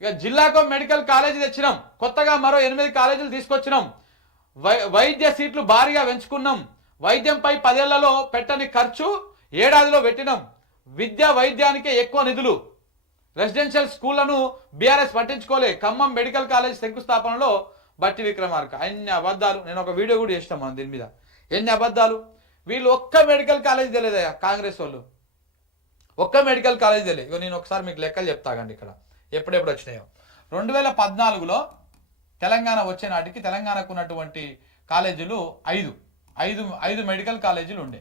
ఇక జిల్లాకు medical college తెచ్చినాం, కొత్తగా మరో 8 కాలేజీలు తీసుకొచ్చినాం, వైద్య సీట్లు భారీగా పెంచుకున్నాం, వైద్యంపై 10 ఏళ్లలో పెట్టని ఖర్చు ఏడాదిలో పెట్టినాం, విద్య వైద్యానికే ఎక్కువ నిధులు, రెసిడెన్షియల్ స్కూళ్లను బీఆర్ఎస్ పట్టించుకోలే, ఖమ్మం మెడికల్ కాలేజ్ శంకుస్థాపనలో బట్టి విక్రమార్క. అన్ని అబద్ధాలు. నేను ఒక వీడియో కూడా చేస్తాం మనం దీని మీద. ఎన్ని అబద్ధాలు. వీళ్ళు ఒక్క మెడికల్ కాలేజ్ తెలియదయ్యా కాంగ్రెస్ వాళ్ళు, ఒక్క మెడికల్ కాలేజ్ తెలియదు. ఇక నేను ఒకసారి మీకు లెక్కలు చెప్తాగండి ఇక్కడ ఎప్పుడెప్పుడు వచ్చినాయో. 2014లో తెలంగాణ వచ్చే నాటికి తెలంగాణకు ఉన్నటువంటి కాలేజీలు ఐదు మెడికల్ కాలేజీలు ఉండే,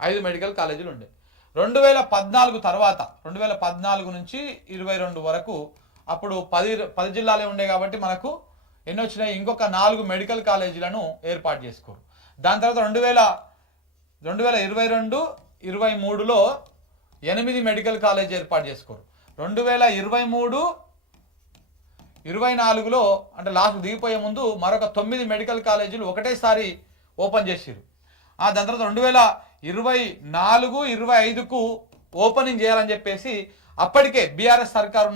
5 మెడికల్ కాలేజీలు ఉండే. 2014 తర్వాత 2014 నుంచి 22 వరకు అప్పుడు 10 జిల్లాలే ఉండే కాబట్టి మనకు ఎన్ని వచ్చినాయి, ఇంకొక 4 మెడికల్ కాలేజీలను ఏర్పాటు చేసుకోరు. దాని తర్వాత 2022, 23లో 8 మెడికల్ కాలేజ్ ఏర్పాటు చేసుకోరు. 2023, 24లో అంటే లాస్ట్ దిగిపోయే ముందు మరొక 9 మెడికల్ కాలేజీలు ఒకటేసారి ఓపెన్ చేసిరు. దాని తర్వాత 2024, 25కు ఓపెనింగ్ చేయాలని చెప్పేసి అప్పటికే బీఆర్ఎస్ సర్కార్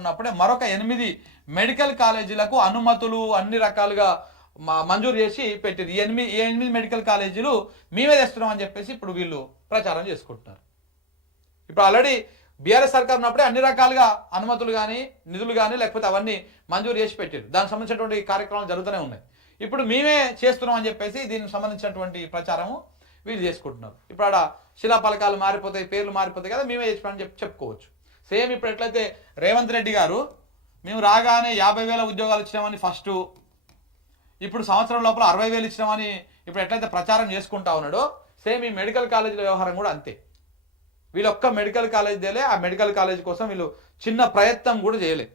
ఉన్నప్పుడే మరొక 8 మెడికల్ కాలేజీలకు అనుమతులు అన్ని రకాలుగా మంజూరు చేసి పెట్టింది. ఈ 8 మెడికల్ కాలేజీలు మేమే తెస్తున్నాం అని చెప్పేసి ఇప్పుడు వీళ్ళు ప్రచారం చేసుకుంటున్నారు. ఇప్పుడు ఆల్రెడీ బీఆర్ఎస్ సర్కార్ ఉన్నప్పుడే అన్ని రకాలుగా అనుమతులు కానీ నిధులు కానీ లేకపోతే అవన్నీ మంజూరు చేసి పెట్టారు. దానికి సంబంధించినటువంటి కార్యక్రమాలు జరుగుతూనే ఉన్నాయి. ఇప్పుడు మేమే చేస్తున్నాం అని చెప్పేసి దీనికి సంబంధించినటువంటి ప్రచారము వీళ్ళు చేసుకుంటున్నారు. ఇప్పుడు ఆడ శిలాఫలకాలు మారిపోతాయి, పేర్లు మారిపోతాయి కదా, మేమే చేసిపోయామని చెప్పుకోవచ్చు. సేమ్ ఇప్పుడు ఎట్లయితే రేవంత్ రెడ్డి గారు మేము రాగానే 50,000 ఉద్యోగాలు ఇచ్చినామని ఫస్ట్, ఇప్పుడు సంవత్సరం లోపల 60,000 ఇచ్చినామని ఇప్పుడు ఎట్లయితే ప్రచారం చేసుకుంటా ఉన్నాడో, సేమ్ ఈ మెడికల్ కాలేజీల వ్యవహారం కూడా అంతే. వీళ్ళు ఒక్క మెడికల్ కాలేజ్ తేలే, ఆ మెడికల్ కాలేజ్ కోసం వీళ్ళు చిన్న ప్రయత్నం కూడా చేయలేదు.